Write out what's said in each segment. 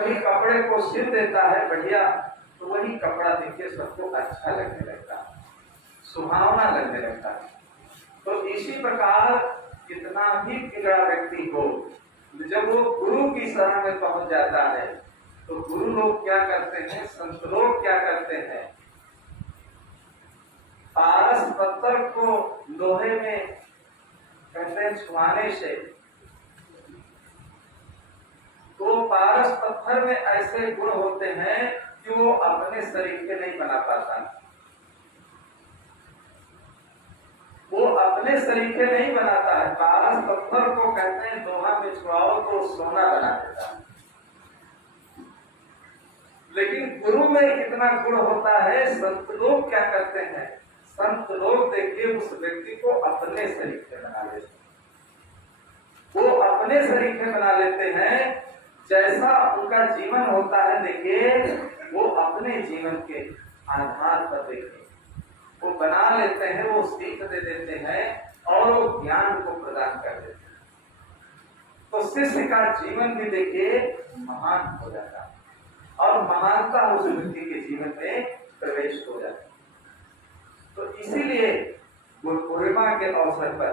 वही कपड़े को सिल देता है बढ़िया, तो वही कपड़ा देखिए सबको अच्छा लगने लगता है, सुहावना लगने लगता है। तो इसी प्रकार कितना भी बिगड़ा व्यक्ति हो, जब वो गुरु की शरण में पहुंच जाता है तो गुरु लोग क्या करते हैं, संत लोग क्या करते हैं, पारस पत्थर को लोहे में कहते हैं छुआने से, तो पारस पत्थर में ऐसे गुण होते हैं कि वो अपने शरीर के नहीं बना पाता, वो अपने शरीर के नहीं बनाता है। पारस पत्थर को कहते हैं लोहा में छुआओ तो सोना बना देता है, लेकिन गुरु में कितना गुण होता है। संत लोग क्या करते हैं, संत लोग देखिए उस व्यक्ति को अपने शरीर के बना लेते हैं, वो अपने शरीर के बना लेते हैं। जैसा उनका जीवन होता है देखिए, वो अपने जीवन के आधार पर देखिए वो बना लेते हैं, वो सीख दे देते हैं और वो ज्ञान को प्रदान कर देते हैं। तो शिष्य का जीवन भी देखिए महान हो जाता है और महानता उस व्यक्ति के जीवन में प्रवेश हो जाती है। तो इसीलिए गुरु पूर्णिमा के अवसर पर,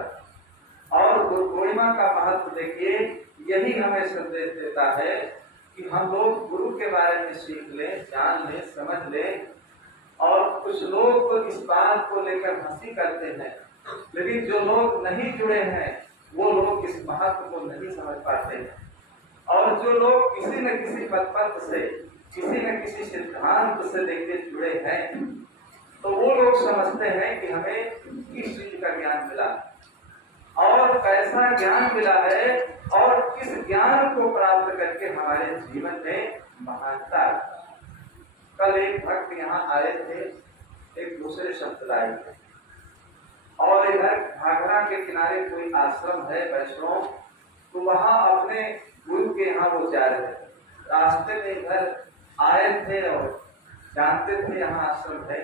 और गुरु पूर्णिमा का महत्व देखिए यही हमें संदेश देता है कि हम लोग गुरु के बारे में सीख लें, जान लें, समझ लें। और कुछ लोग तो इस बात को लेकर हंसी करते हैं, लेकिन जो लोग नहीं जुड़े हैं वो लोग इस महत्व को नहीं समझ पाते हैं। और जो लोग किसी न किसी पथ से, किसी न किसी सिद्धांत से देखिए जुड़े हैं, तो वो लोग समझते हैं कि हमें किस चीज का ज्ञान मिला और कैसा ज्ञान मिला है और किस ज्ञान को प्राप्त करके हमारे जीवन में महानता। कल एक भक्त यहाँ आए थे, एक दूसरे संप्रदाय के, और इधर घाघरा के किनारे कोई आश्रम है वैष्णव, तो वहां अपने गुरु के यहाँ वो जा रहे थे। रास्ते में इधर आए थे और जानते थे यहाँ आश्रम है,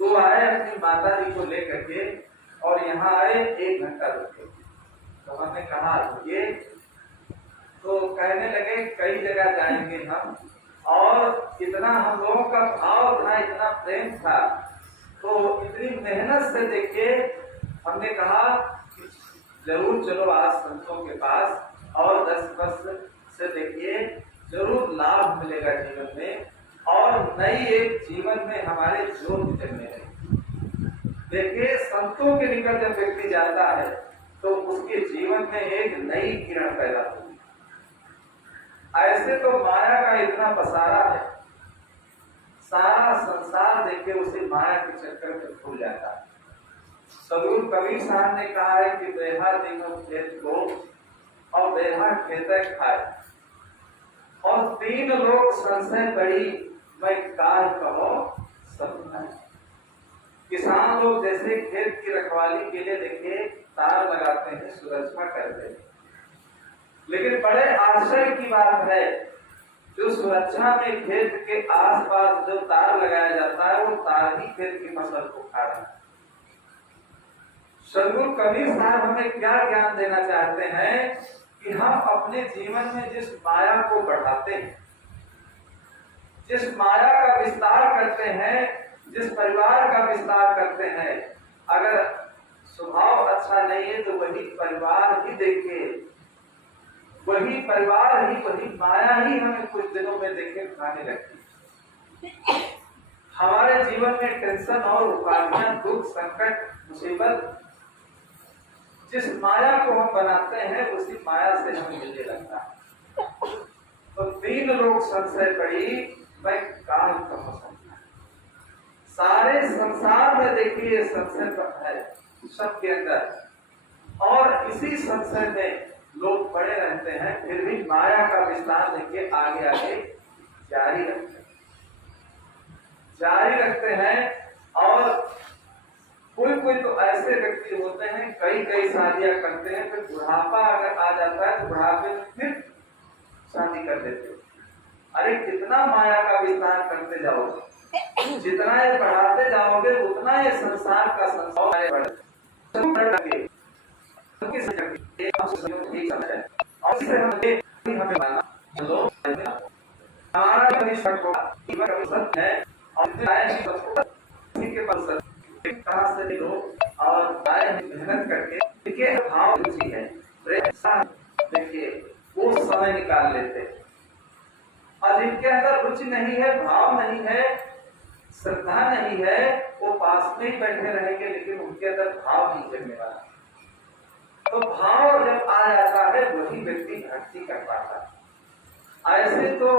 तो आए अपनी माता जी को लेकर के और यहाँ आए 1 घंटा रुके। तो हमने कहा रुकिए, तो कहने लगे कई जगह जाएंगे हम, और इतना हम लोगों का भाव था, इतना प्रेम था, तो इतनी मेहनत से देखिए हमने कहा कि जरूर चलो आज संतों के पास और 10 वर्ष से देखिए जरूर लाभ मिलेगा जीवन में और नई एक जीवन में हमारे ज्योति जगने लगे। देखिए संतों के निकट जब व्यक्ति जाता है तो उसके जीवन में एक नई किरण पैदा होती है। ऐसे तो माया का इतना पसारा है, सारा संसार देखिए उसे माया के चक्कर में भूल जाता है। सदगुरु कबीर साहब ने कहा है कि बेहा दिनों खेत को और बेहा खेत खाए, और 3 लोग संशय बड़ी मैं काल कहो सब खाए। किसान लोग जैसे खेत की रखवाली के लिए देखिए तार लगाते हैं, सुरक्षा करते हैं, लेकिन बड़े आश्चर्य की बात है जो सुरक्षा में खेत के आसपास जो तार लगाया जाता है वो तार ही खेत की फसल को खा रहा है। सदगुरु कबीर साहब हमें क्या ज्ञान देना चाहते हैं कि हम अपने जीवन में जिस माया को बढ़ाते हैं, जिस माया का विस्तार करते हैं, जिस परिवार का विस्तार करते हैं, अगर स्वभाव अच्छा नहीं है तो वही परिवार ही देखिए, वही परिवार ही, वही माया ही हमें कुछ दिनों में देखे खाने लगती है। हमारे जीवन में टेंशन और उपाधियां, दुख, संकट, मुसीबत, जिस माया को हम बनाते हैं उसी माया से हमें मिलने लगता है। तो 3 लोग संशय पड़ी मैं काल कहो सकता। सारे संसार में देखिए संशय है सबके अंदर, और इसी संशय में लोग पड़े रहते हैं, फिर भी माया का विस्तार देखिए आगे आगे जारी रखते हैं। और कोई तो ऐसे व्यक्ति होते हैं कई शादियां करते हैं, फिर बुढ़ापा अगर आ जाता है तो बुढ़ापे में फिर शादी कर देते हैं। अरे कितना माया का विस्तार करते जाओगे, जितना ये बढ़ाते जाओगे उतना ये संसार का संसार बढ़ेगा। लोग हमारा सत्य है और के पास कहाँ से भी लोग और मेहनत करके देखिए भाव रुचि है, देखिए वो समय निकाल लेते हैं। और जिनके अंदर रुचि नहीं है, भाव नहीं है, श्रद्धा नहीं है, वो पास में ही बैठे रहेंगे लेकिन उनके अंदर भाव नहीं जगने वाला। तो भाव जब आ जाता है वही व्यक्ति भक्ति कर पाता है। ऐसे तो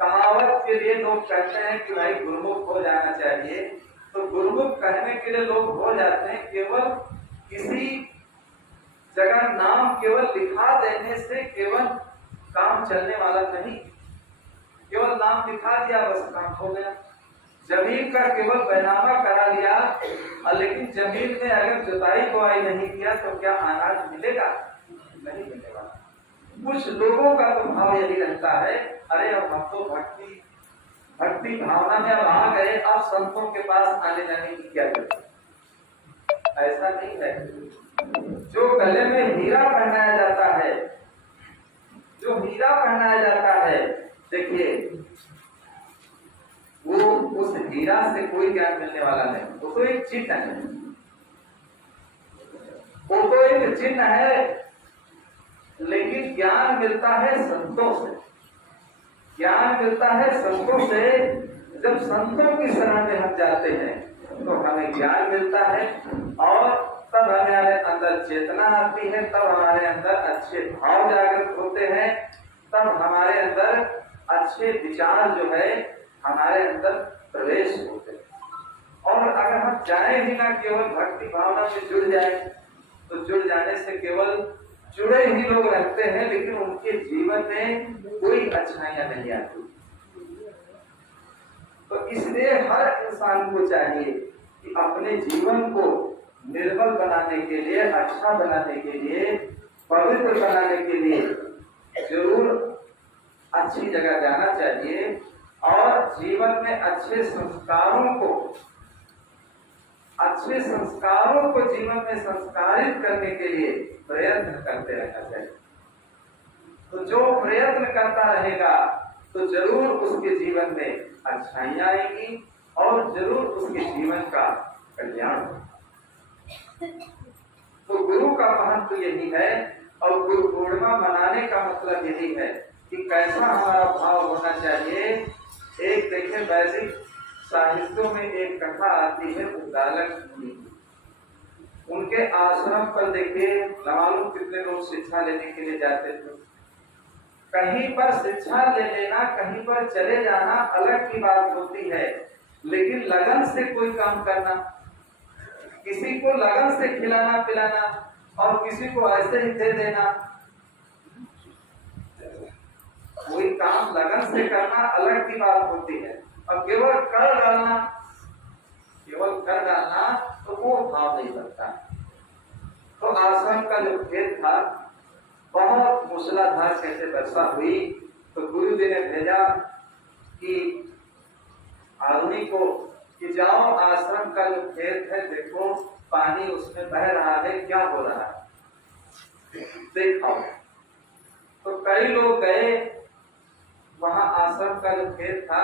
कहावत के लिए लोग कहते हैं कि भाई गुरुमुख हो जाना चाहिए, तो गुरुमुख कहने के लिए लोग हो जाते हैं, केवल किसी जगह नाम केवल लिखा देने से केवल काम चलने वाला नहीं। केवल नाम लिखा दिया बस काम हो गया। जमीन का केवल बैनामा करा लिया और लेकिन जमीन में अगर जुताई बुआई नहीं किया तो क्या अनाज मिलेगा? नहीं मिलने वाला। कुछ लोगों का तो भाव यही रहता है, अरे अब हम तो भक्ति भावना में अब आ गए, अब संतों के पास आने जाने की क्या जरूरत? ऐसा नहीं है। जो गले में हीरा पहनाया जाता है, जो हीरा पहनाया जाता है, देखिए वो उस हीरा से कोई ज्ञान मिलने वाला नहीं, वो तो एक चिन्ह है, वो तो एक चिन्ह है। लेकिन ज्ञान मिलता है संतों से, ज्ञान मिलता है संतों से। जब संतों की शरण में हम जाते हैं तो हमें ज्ञान मिलता है और तब हमारे अंदर चेतना आती है, तब हमारे अंदर अच्छे भाव जागृत होते हैं, तब हमारे अंदर अच्छे विचार जो है हमारे अंदर प्रवेश होते हैं। और अगर हम जाए ही ना, केवल भक्ति भावना में जुड़ जाए, तो जुड़ जाने से केवल जुड़े ही लोग रहते हैं लेकिन उनके जीवन में कोई अच्छाइयां नहीं आती। तो इसलिए हर इंसान को चाहिए कि अपने जीवन को निर्मल बनाने के लिए, अच्छा बनाने के लिए, पवित्र बनाने के लिए जरूर अच्छी जगह जाना चाहिए और जीवन में अच्छे संस्कारों को जीवन में संस्कारित करने के लिए प्रयत्न करते रहना चाहिए। तो जो प्रयत्न करता रहेगा तो जरूर उसके जीवन में अच्छाइयां आएगी और जरूर उसके जीवन का कल्याण होगा। तो गुरु का महत्व यही है और गुरु पूर्णिमा मनाने का मतलब यही है कि कैसा हमारा भाव होना चाहिए। एक देखिए वैदिक साहित्यों में एक कथा आती है उद्दालक मुनि, उनके आश्रम पर देखिए मालूम कितने लोग शिक्षा लेने के लिए जाते थे। कहीं पर शिक्षा ले लेना, कहीं पर चले जाना अलग की बात होती है, लेकिन लगन से कोई काम करना, किसी को लगन से खिलाना पिलाना और किसी को ऐसे ही दे देना, कोई काम लगन से करना अलग की बात होती है। और केवल कर डालना तो वो भाव नहीं बनता। तो आश्रम का जो खेत था, बहुत मूसलाधार कैसे वर्षा हुई, तो गुरु जी ने भेजा कि आदमी को कि जाओ आश्रम का जो खेत है देखो, पानी उसमें बह रहा है, क्या हो रहा है देखो। तो कई लोग गए वहां, आश्रम का जो खेत था,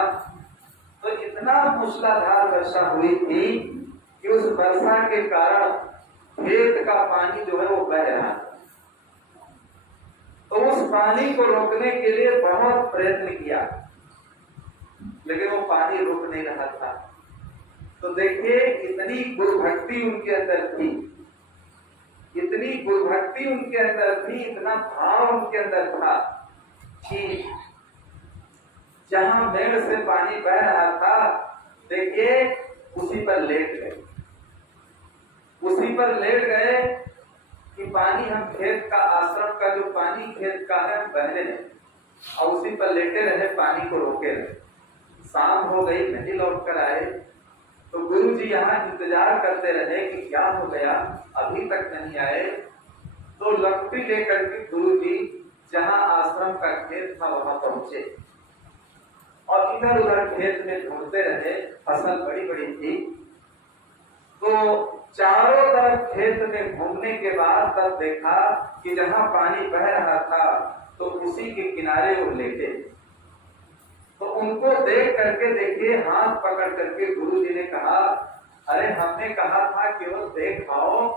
तो इतना मूसलाधार वर्षा हुई थी कि उस वर्षा के कारण खेत का पानी जो है वो बह रहा था। तो उस पानी को रोकने के लिए बहुत प्रयत्न किया लेकिन वो पानी रुक नहीं रहा था। तो देखिए इतनी गुरु भक्ति उनके अंदर थी, इतनी गुरु भक्ति उनके अंदर थी, इतना भाव उनके अंदर था कि जहां मेड़ से पानी बह रहा था, देखिए उसी पर लेट गए कि पानी हम खेत का, आश्रम का जो पानी खेत का है बहने नहीं, और उसी पर लेटे रहे, पानी को रोके रहे। शाम हो गई, नहीं लौट कर आए, तो गुरु जी यहाँ इंतजार करते रहे कि क्या हो गया, अभी तक नहीं आए। तो लकड़ी लेकर के गुरु जी जहाँ आश्रम का खेत था वहां पहुंचे और इधर उधर खेत में ढूंढते रहे। फसल बड़ी बड़ी थी, तो चारों तरफ खेत में घूमने के बाद तब देखा कि जहां पानी बह रहा था तो उसी के किनारे वो लेटे। तो उनको देख करके देखिए, हाथ पकड़ करके गुरु जी ने कहा, अरे हमने कहा था कि वो देख आओ,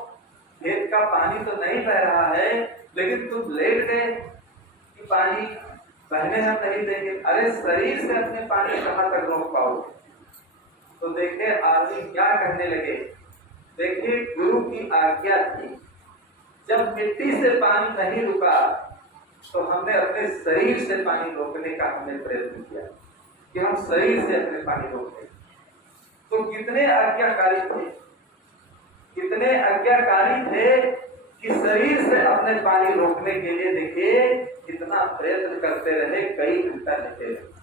खेत का पानी तो नहीं बह रहा है, लेकिन तुम लेट गए कि पानी बहने हम नहीं देंगे। अरे शरीर से अपने पानी कहाँ तक रोक पाओगे? तो देखिए आदमी क्या कहने लगे, देखिए गुरु की आज्ञा थी, जब मिट्टी से पानी नहीं रुका तो हमने अपने शरीर से पानी रोकने का हमने प्रयत्न किया कि हम शरीर से अपने पानी रोकें। तो कितने आज्ञाकारी थे, कितने आज्ञाकारी थे कि शरीर से अपने पानी रोकने के लिए देखिए कितना प्रयत्न करते रहे, कई घंटा लेते रहे।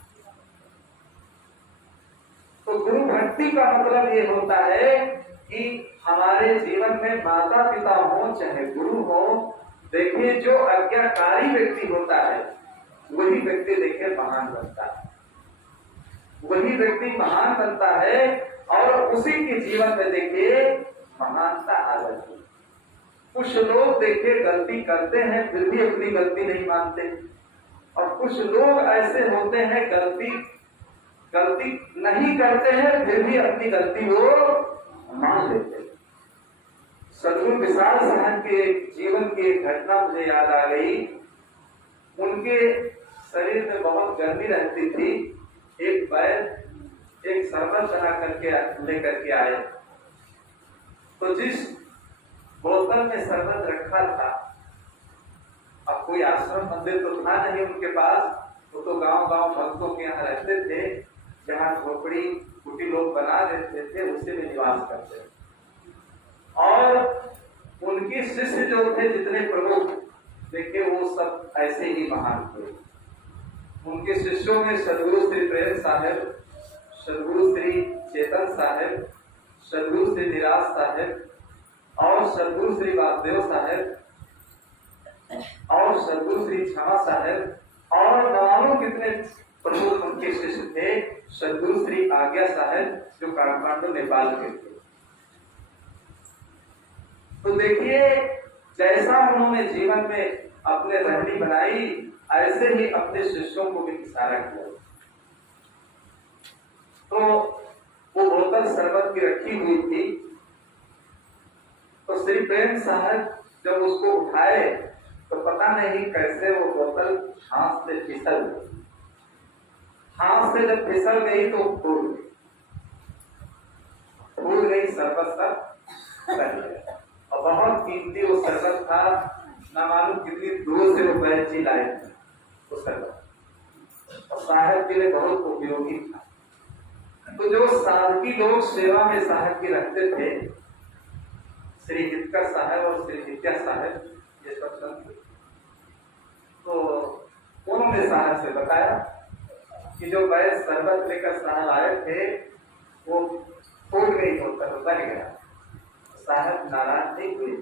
तो गुरु भक्ति का मतलब ये होता है कि हमारे जीवन में माता पिता हो चाहे गुरु हो, देखिए जो आज्ञाकारी व्यक्ति होता है वही व्यक्ति देखिए महान बनता है, वही व्यक्ति महान बनता है और उसी के जीवन में देखिए महानता आ जाती है। कुछ लोग देखिए गलती करते हैं फिर भी अपनी गलती नहीं मानते, और कुछ लोग ऐसे होते हैं गलती नहीं करते हैं फिर भी अपनी गलती वो मान लेते हैं। सदगुरु विशाल साहब के जीवन की एक घटना मुझे याद आ गई। उनके शरीर में बहुत गर्मी रहती थी। एक बैल एक शरबत बना करके लेकर के आए, तो जिस बोतल में शरबत रखा था, अब कोई आश्रम मंदिर तो था नहीं उनके पास, वो तो गांव भक्तों के यहाँ रहते थे, जहाँ झोपड़ी कुटी लोग बना देते थे उसी में निवास करते थे। और उनके शिष्य जो थे जितने प्रमुख देखिए वो सब ऐसे ही महान थे। उनके शिष्यों में सदगुरु श्री प्रेम साहब, सदगुरु श्री चेतन साहब, सदगुरु श्री निराश साहब और सदगुरु श्री वासुदेव साहब और सदगुरु श्री क्षमा साहब और नवानों कितने प्रमुख उनके शिष्य थे। सदगुरु श्री आज्ञा साहब जो काठमांडू नेपाल के थे। तो देखिए जैसा उन्होंने जीवन में अपने रहनी बनाई, ऐसे ही अपने शिष्यों को भी इशारा किया। तो वो बोतल शरबत की रखी हुई थी, तो श्री प्रेम साहब जब उसको उठाए तो पता नहीं कैसे वो बोतल हाथ से फिसल गई। हाथ से जब फिसल गई तो फूल गई, शरबत सब बन गया। और बहुत कीमती वो शरबत था, ना मालूम कितनी दूर से वो बैल जी लाए थे वो शरबत, और साहब के लिए बहुत उपयोगी था। तो जो साधकी लोग सेवा में साहब की रखते थे, श्री हितकर साहब और श्री विद्या साहब, ये सब संत, तो उन्होंने साहब से बताया कि जो बैल शरबत लेकर साहब आए थे वो फूट गई, बोतल बन गया। साहब नाराज नहीं हुए।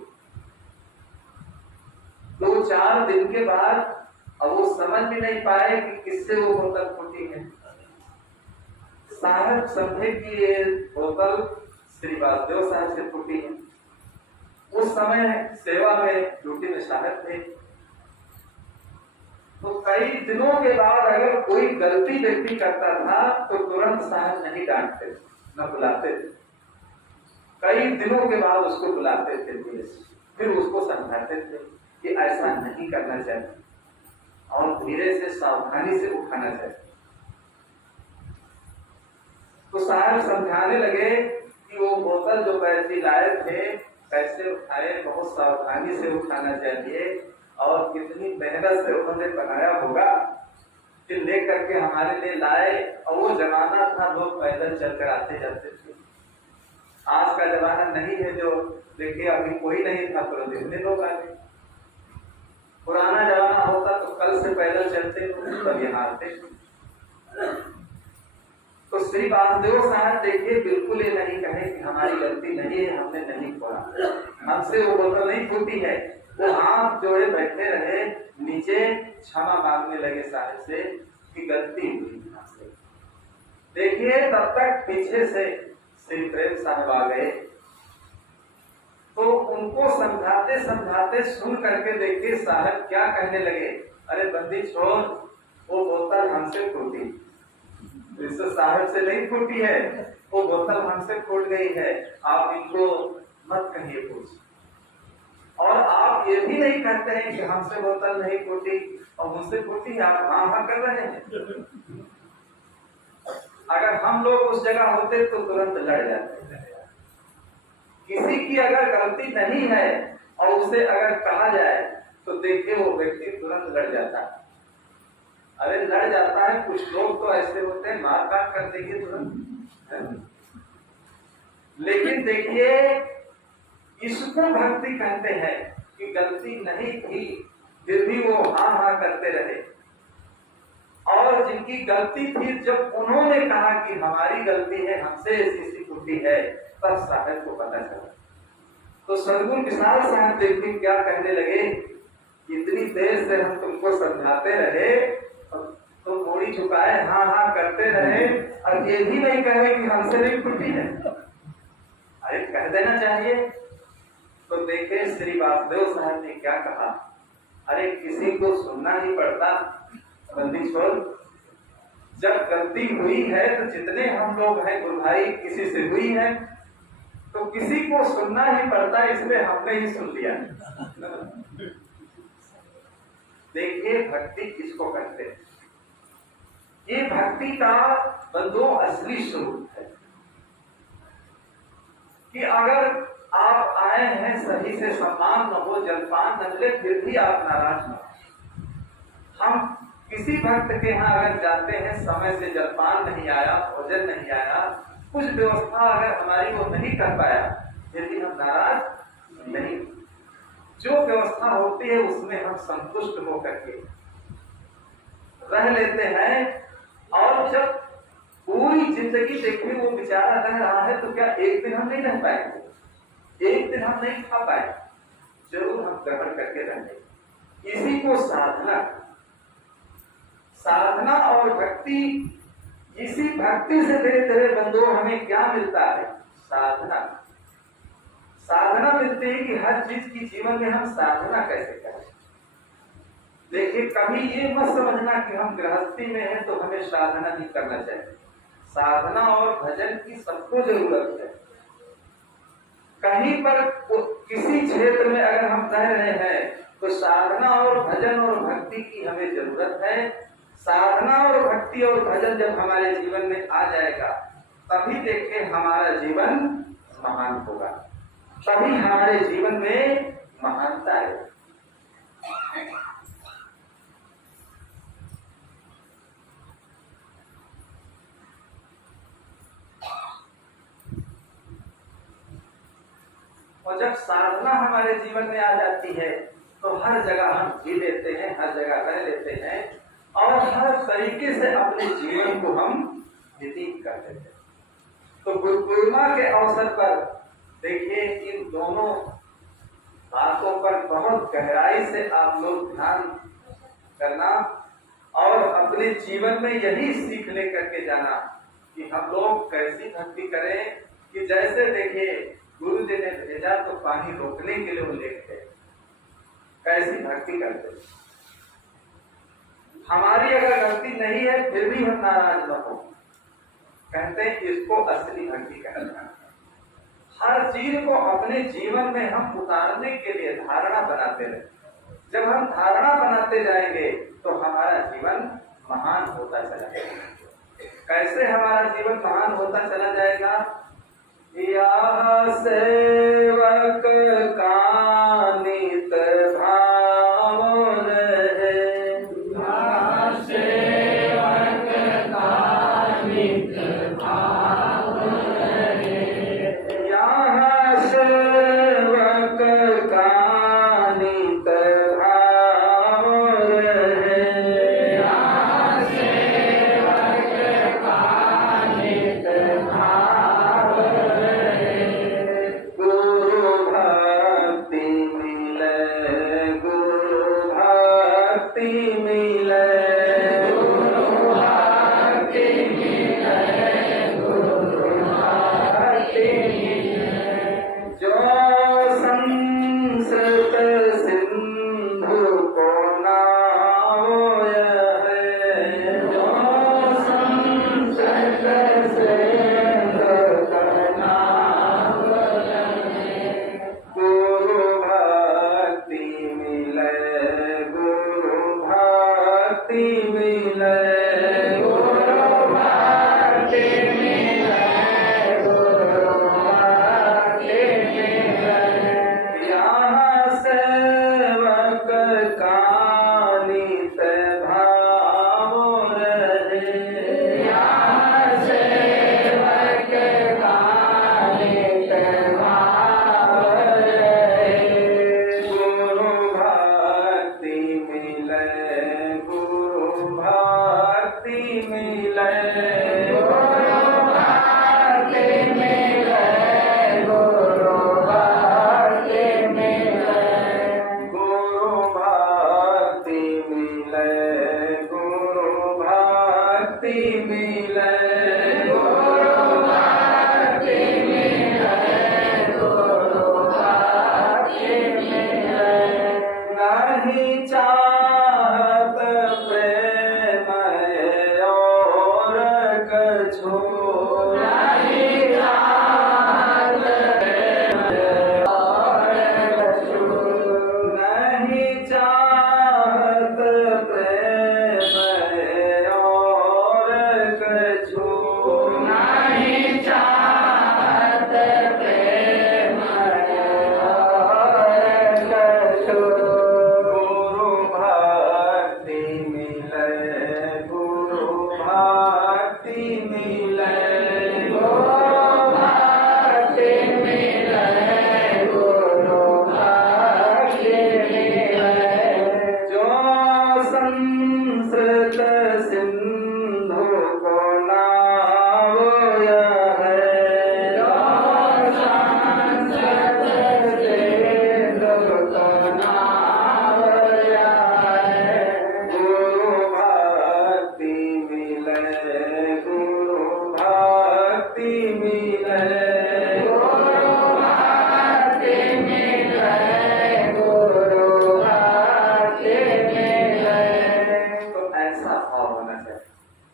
2-4 दिन के बाद अब वो समझ भी नहीं पाए कि किससे वो बोतल फूटी है। साहब समझे कि ये बोतल श्री वासुदेव साहब से फूटी है। उस समय सेवा में ड्यूटी में साहब थे। तो कई दिनों के बाद अगर कोई गलती व्यक्ति करता था तो तुरंत साहब नहीं डांटते, न बुलाते थे। कई दिनों के बाद उसको बुलाते थे, फिर उसको समझाते थे कि ऐसा नहीं करना चाहिए और धीरे से सावधानी से उठाना चाहिए। तो साहब समझाने लगे कि वो बोतल जो पैसे लाए थे कैसे उठाए, बहुत सावधानी से उठाना चाहिए और कितनी मेहनत से उन्होंने बनाया होगा, फिर लेकर के हमारे लिए लाए। और वो जमाना था लोग पैदल चलकर आते जाते थे। आज का जमाना नहीं है जो देखिए अभी कोई नहीं था तो कितने लोग आ गए। पुराना जमाना होता तो कल से पैदल चलते तब यहाँ आते। तो श्री वासुदेव साहब देखिए बिल्कुल ये नहीं कहे कि हमारी गलती नहीं है, हमने नहीं खोला, हमसे वो बोतल नहीं फूटी है। वो हाथ जोड़े बैठे रहे, नीचे क्षमा मांगने लगे साहब से कि गलती हुई हमसे। देखिए तब तक पीछे से श्री प्रेम साहब आ गए, तो उनको समझाते समझाते सुन करके देखिए साहब क्या कहने लगे अरे बंदी छोड़, वो बोतल हमसे फूटी, विश्व साहब से नहीं फूटी है, वो बोतल हमसे फूट गई है, आप इनको मत कहिए कुछ। और आप ये भी नहीं कहते हैं कि हमसे बोतल नहीं फूटी और मुझसे फूटी, आप हाँ हाँ कर रहे हैं। अगर हम लोग उस जगह होते तो तुरंत लड़ जाते। किसी की अगर गलती नहीं है और उसे अगर कहा जाए तो देखिए वो व्यक्ति तुरंत लड़ जाता है। अरे लड़ जाता है, कुछ लोग तो ऐसे होते हैं मार काट कर देंगे तुरंत। लेकिन देखिए इसको भक्ति कहते हैं कि गलती नहीं थी फिर भी वो हाँ हाँ करते रहे। और जिनकी गलती थी जब उन्होंने कहा कि हमारी गलती है, हमसे ऐसी त्रुटि है, तब साहब को पता चला। तो सदगुरु विशाल साहब देखिए क्या कहने लगे, इतनी देर से हम तुमको समझाते रहे तो मोड़ी झुकाए हाँ हाँ करते रहे और ये भी नहीं कहे कि हमसे नहीं त्रुटि है। अरे कह देना चाहिए। तो देखे श्री वासुदेव साहब ने क्या कहा, अरे किसी को सुनना ही पड़ता। बंदी छोड़, जब गलती हुई है तो जितने हम लोग हैं गुरु भाई, किसी से हुई है तो किसी को सुनना ही पड़ता, इसलिए हमने ही सुन लिया। देखिए भक्ति किसको कहते हैं, ये भक्ति का बंधु असली स्वरूप है कि अगर आप आए हैं सही से सम्मान न हो, जलपान न मिले, फिर भी आप नाराज न हो। हम किसी भक्त के यहाँ अगर जाते हैं, समय से जलपान नहीं आया, भोजन नहीं आया, कुछ व्यवस्था अगर हमारी वो नहीं कर पाया, यदि हम नाराज नहीं, जो व्यवस्था होती है उसमें हम संतुष्ट होकर के रह लेते हैं। और जब पूरी जिंदगी देखिए वो बेचारा रह रहा है तो क्या एक दिन हम नहीं रह पाएंगे, एक दिन हम नहीं खा पाए, जरूर हम ग्रहण करके रहेंगे। इसी को साधना और भक्ति, इसी भक्ति से धीरे धीरे बंधु हमें क्या मिलता है, साधना मिलती है कि हर चीज की जीवन में हम साधना कैसे करें। देखिए कभी ये मत समझना कि हम गृहस्थी में हैं तो हमें साधना नहीं करना चाहिए। साधना और भजन की सबको जरूरत है। कहीं पर किसी क्षेत्र में अगर हम रह रहे हैं तो साधना और भजन और भक्ति की हमें जरूरत है। साधना और भक्ति और भजन जब हमारे जीवन में आ जाएगा तभी देखिए हमारा जीवन महान होगा, तभी हमारे जीवन में महानता है। और जब साधना हमारे जीवन में आ जाती है तो हर जगह हम जी लेते हैं, हर जगह रह लेते हैं और हर तरीके से अपने जीवन को हम व्यतीत कर लेते हैं। तो गुरु पूर्णिमा के अवसर पर देखिए इन दोनों बातों पर बहुत गहराई से आप लोग ध्यान करना और अपने जीवन में यही सीख लेकर के जाना कि हम लोग कैसी भक्ति करें कि जैसे देखिए गुरु जी ने भेजा तो पानी रोकने के लिए वो लेके कैसी भक्ति करते। हमारी अगर गलती नहीं है फिर भी हम नाराज न हो, कहते हैं इसको असली भक्ति कहते हैं। हर चीज को अपने जीवन में हम उतारने के लिए धारणा बनाते रहे। जब हम धारणा बनाते जाएंगे तो हमारा जीवन महान होता चला जाएगा। कैसे हमारा जीवन महान होता चला जाएगा, या सेवक का नित भाव रहे, या सेवक का नित भाव रहे, या सेवक का नित भाव रहे, या सेवक का नित भाव रहे। गुरु भक्ति मिले, गुरु भक्ति मिले, गुरु भक्ति मिले, गुरु भक्ति मिले, गुरु भक्ति मिले, गुरु भक्ति मिले, गुरु भक्ति मिले। नहीं चाहत प्रेम और कछु, नहीं चाहत प्रेम और कछु, नहीं चाहत प्रेम और कछु, नहीं चाहत प्रेम और कछु। गुरु भक्ति मिले, गुरु भक्ति मिले, गुरु भक्ति मिले, गुरु भक्ति मिले। जो संस्कृत सिंधु को नाव यह है, जो संस्कृत सिंधु को नाव यह है। गुरु भक्ति मिले, गुरु भक्ति मिले, गुरु भक्ति मिले, गुरु भक्ति मिले। तो ऐसा भाव होना चाहिए।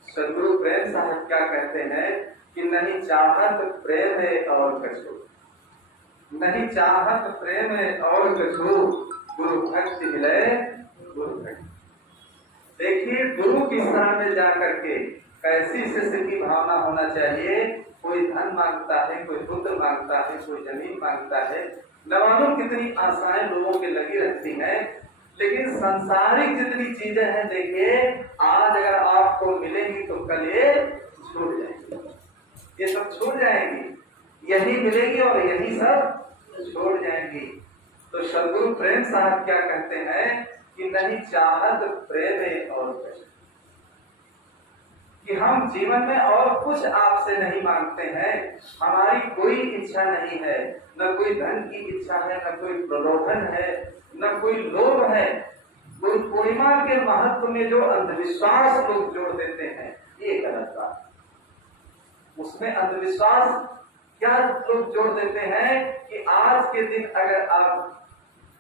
सदगुरु प्रेम साहब क्या कहते हैं कि नहीं चाहत प्रेम है और कछु, नहीं चाहत प्रेम है और कछु, गुरु भक्ति मिले, गुरु भक्ति। देखिए गुरु की शरण में जाकर के कैसी शिष्य की भावना होना चाहिए। कोई धन मांगता है, कोई पुत्र मांगता है, कोई जमीन मांगता है, न मालूम कितनी आशाएं लोगों के लगी रहती हैं, लेकिन संसारिक जितनी चीजें हैं, देखिए आज अगर आपको मिलेंगी तो कल ये छूट जाएंगी, ये सब छूट जाएंगी, यही मिलेगी और यही सब छोड़ जाएंगी। तो सदगुरु प्रेम साहब क्या कहते हैं कि नहीं चाहत प्रेम और कछु, कि हम जीवन में और कुछ आपसे नहीं मांगते हैं, हमारी कोई इच्छा नहीं है, न कोई धन की इच्छा है, न कोई प्रलोभन है, न कोई लोभ है। गुरु पूर्णिमा के महत्व में जो अंधविश्वास लोग जोड़ देते हैं, ये गलत बात। उसमें अंधविश्वास क्या लोग जोड़ देते हैं कि आज के दिन अगर आप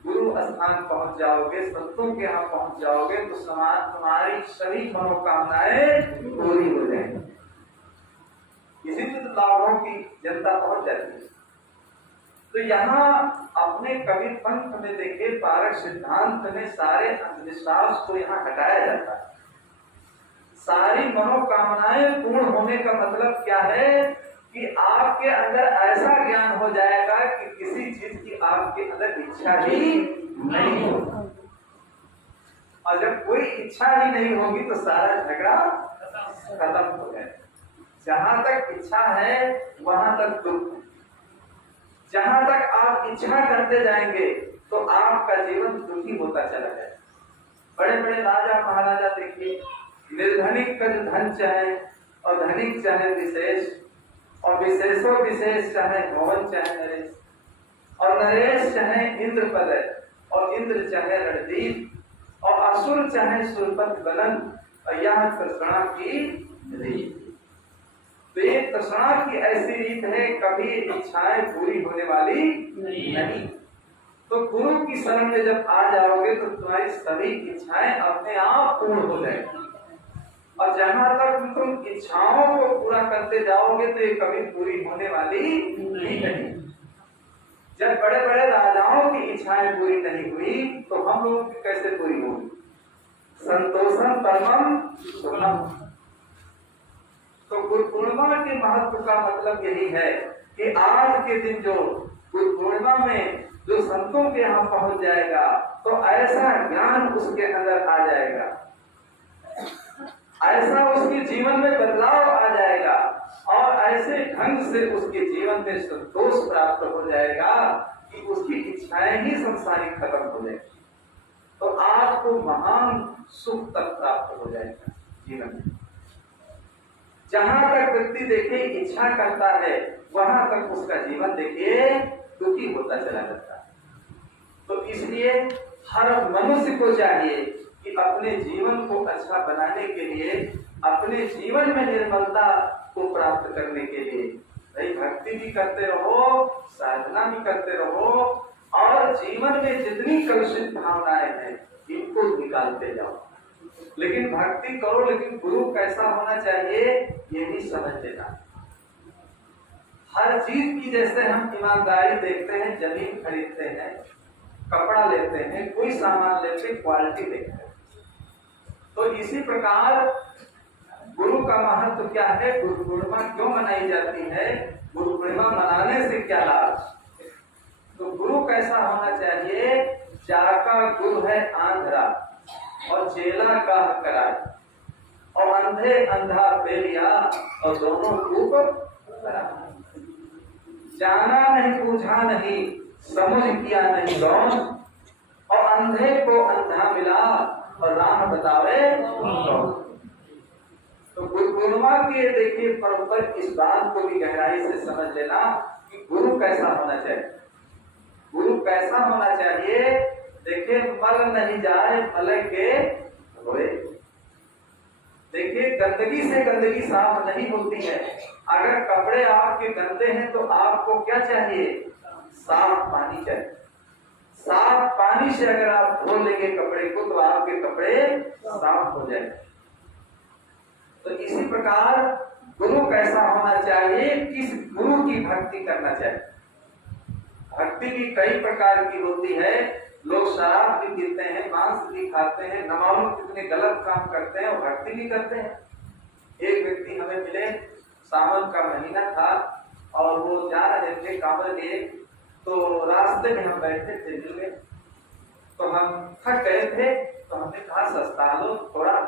गुरु स्थान पहुंच जाओगे, संतों के यहाँ पहुंच जाओगे, तो समाज तुम्हारी सभी मनोकामनाएं पूरी हो जाएंगी। इसी तो लाभों की जनता पहुंच जाती है। तो यहाँ अपने कवि पंथ में देखे पारक सिद्धांत में सारे अंधविश्वास को यहाँ हटाया जाता है। सारी मनोकामनाएं पूर्ण होने का मतलब क्या है कि आपके अंदर ऐसा ज्ञान हो जाएगा कि किसी चीज की आपके अंदर इच्छा ही नहीं होगी। और जब कोई इच्छा ही नहीं होगी तो सारा झगड़ा खत्म हो जाएगा। जहां तक इच्छा है वहां तक दुख है। जहां तक आप इच्छा करते जाएंगे तो आपका जीवन दुखी होता चला जाएगा। बड़े बड़े राजा महाराजा देखिए, निर्धनिक का जो धन चाहे और धनिक चाहे विशेष, और विशेषों विशेष चाहे भवन चाहे नरेश, और नरेश चाहे इंद्र पद और इंद्र चाहे रणदीप, और असुर चाहे सुरपत बलन, और यह तृष्णा की रीत। तो ये तृष्णा की ऐसी रीत है, कभी इच्छाएं पूरी होने वाली नहीं। तो गुरु की शरण में जब आ जाओगे तो तुम्हारी सभी इच्छाएं अपने आप पूर्ण हो जाएंगी। और जहां तक तुम इच्छाओं को पूरा करते जाओगे तो ये कभी पूरी होने वाली नहीं। जब बड़े बड़े राजाओं की इच्छाएं पूरी नहीं हुई तो हम लोगों की कैसे पूरी होगी? संतोषम परमम सुखम। तो गुरु पूर्णिमा के महत्व का मतलब यही है कि आज के दिन जो गुरु पूर्णिमा में जो संतों के यहाँ पहुंच जाएगा तो ऐसा ज्ञान उसके अंदर आ जाएगा, ऐसा उसके जीवन में बदलाव आ जाएगा और ऐसे ढंग से उसके जीवन में संतोष प्राप्त हो जाएगा कि उसकी इच्छाएं ही संसारिक खत्म हो जाएगी। तो आपको महान सुख तक प्राप्त हो जाएगा जीवन में। जहां तक व्यक्ति देखिए इच्छा करता है वहां तक उसका जीवन देखिए दुखी होता चला जाता है। तो इसलिए हर मनुष्य को चाहिए कि अपने जीवन को अच्छा बनाने के लिए, अपने जीवन में निर्मलता को प्राप्त करने के लिए भाई भक्ति भी करते रहो, साधना भी करते रहो और जीवन में जितनी कलुषित भावनाएं हैं इनको निकालते जाओ। लेकिन भक्ति करो, लेकिन गुरु कैसा होना चाहिए ये भी समझ लेना। हर चीज की जैसे हम ईमानदारी देखते हैं, जमीन खरीदते हैं, कपड़ा लेते हैं, कोई सामान लेते हैं, क्वालिटी देखते हैं, तो इसी प्रकार गुरु का महत्व क्या है, गुरु पूर्णिमा क्यों मनाई जाती है, गुरु पूर्णिमा मनाने से क्या लाभ। तो गुरु कैसा होना चाहिए, जाका गुरु है आंधरा और चेला का कराए, और अंधे अंधा फेरिया और दोनों रूप करा। जाना नहीं, पूछा नहीं, समझ किया नहीं गौन, और अंधे को अंधा मिला और राम बतावे कौन। तो गुरु पूर्णिमा के देखिए पर्व पर इस बात को भी गहराई से समझ लेना कि गुरु कैसा होना चाहिए। गुरु कैसा होना चाहिए, देखिए मल नहीं जाए मल के होए। देखिए गंदगी से गंदगी साफ नहीं होती है। अगर कपड़े आपके गंदे हैं तो आपको क्या चाहिए, साफ पानी चाहिए। साफ पानी से अगर आप धो लेंगे कपड़े को तो आपके कपड़े साफ हो जाएंगे। तो इसी प्रकार गुरु कैसा होना चाहिए, किस गुरु की भक्ति करना चाहिए। भक्ति भी कई प्रकार की होती है। लोग शराब भी पीते हैं, मांस भी खाते हैं, न मालूम कितने गलत काम करते हैं और भक्ति भी करते हैं। एक व्यक्ति हमें मिले, सावन का महीना था और वो जा रहे थे कांवर लिए, तो रास्ते में हम बैठे थे, मिल गए, तो हम थक गए थे, तो हमने कहा सस्ता लो थोड़ा,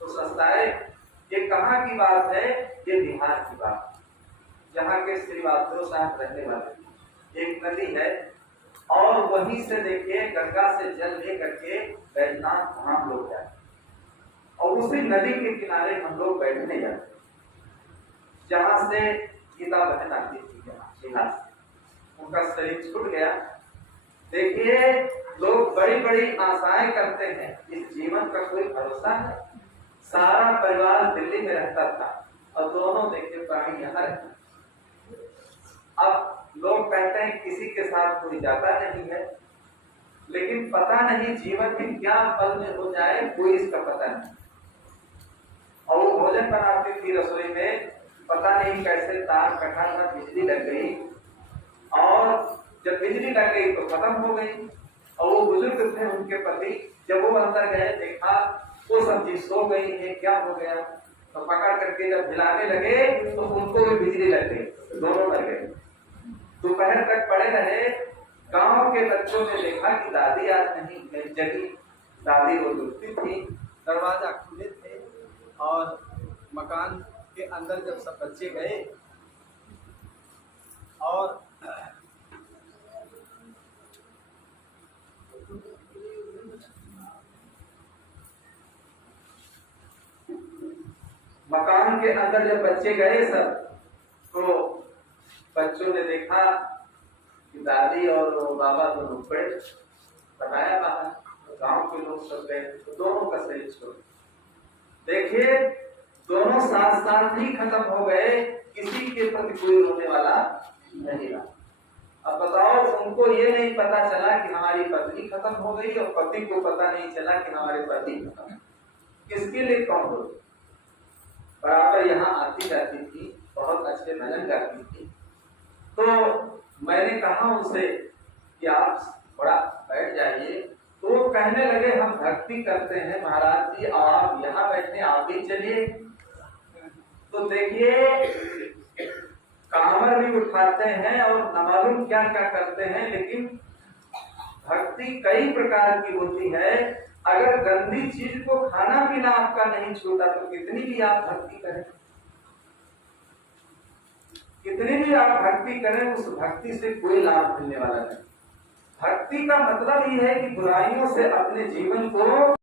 तो सस्ताए। ये कहाँ की बात है, ये बिहार की बात, जहाँ के श्रीवास्तव साहब रहने वाले। एक नदी है और वहीं से देखिए गंगा से जल लेकर के बैजनाथ धाम लोग जाते, और उसी नदी के किनारे हम लोग बैठने जाते, जहां से गीता बहन आती थी, बिहार से। उनका शरीर छूट गया। देखिए लोग बड़ी बड़ी आशाएं करते हैं, इस जीवन का कोई भरोसा नहीं। सारा परिवार दिल्ली में रहता था और दोनों देखिए प्राणी यहाँ रहते। अब लोग कहते हैं किसी के साथ कोई जाता नहीं है, लेकिन पता नहीं जीवन में क्या पल में हो जाए, कोई इसका पता नहीं। और वो भोजन बनाती थी रसोई में, पता नहीं कैसे तार कटा था, बिजली लग गई, और जब बिजली लग गई तो खत्म हो गई। और वो बुजुर्ग थे उनके पति, जब वो अंदर गए देखा वो सब्जी सो गई है, क्या हो गया, तो पकड़ करके जब हिलाने लगे तो उनको भी बिजली लग गई, दोनों लग गए। दोपहर तक पड़े रहे। गांव के बच्चों ने देखा कि दादी आज नहीं जगी। दादी वो दुखती थी, दरवाजा खुले थे और मकान के अंदर जब सब बच्चे गए और मकान के अंदर जब बच्चे गए सब, तो बच्चों ने देखा कि दादी और बाबा दोनों पड़े, बताया बाहर, तो गांव के लोग सब गए, तो दोनों का शरीर छोड़। देखिए दोनों साथ साथ ही खत्म हो गए, किसी के प्रति कोई रोने वाला नहीं रहा। अब बताओ, उनको ये नहीं पता चला कि हमारी पत्नी खत्म हो गई और पति को पता नहीं चला कि हमारे पति खत्म। किसके लिए कौन हो? बराबर यहाँ आती जाती थी, बहुत अच्छे भजन गाती थी। तो मैंने कहा उनसे कि आप थोड़ा बैठ जाइए, तो वो कहने लगे हम भक्ति करते हैं महाराज जी, आप यहाँ बैठने आप भी चलिए। तो देखिए कांवर भी उठाते हैं और न मालूम क्या क्या करते हैं, लेकिन भक्ति कई प्रकार की होती है। अगर गंदी चीज को खाना पीना आपका नहीं छूटा तो कितनी भी आप भक्ति करें, कितनी भी आप भक्ति करें, उस भक्ति से कोई लाभ मिलने वाला नहीं। भक्ति का मतलब ये है कि बुराइयों से अपने जीवन को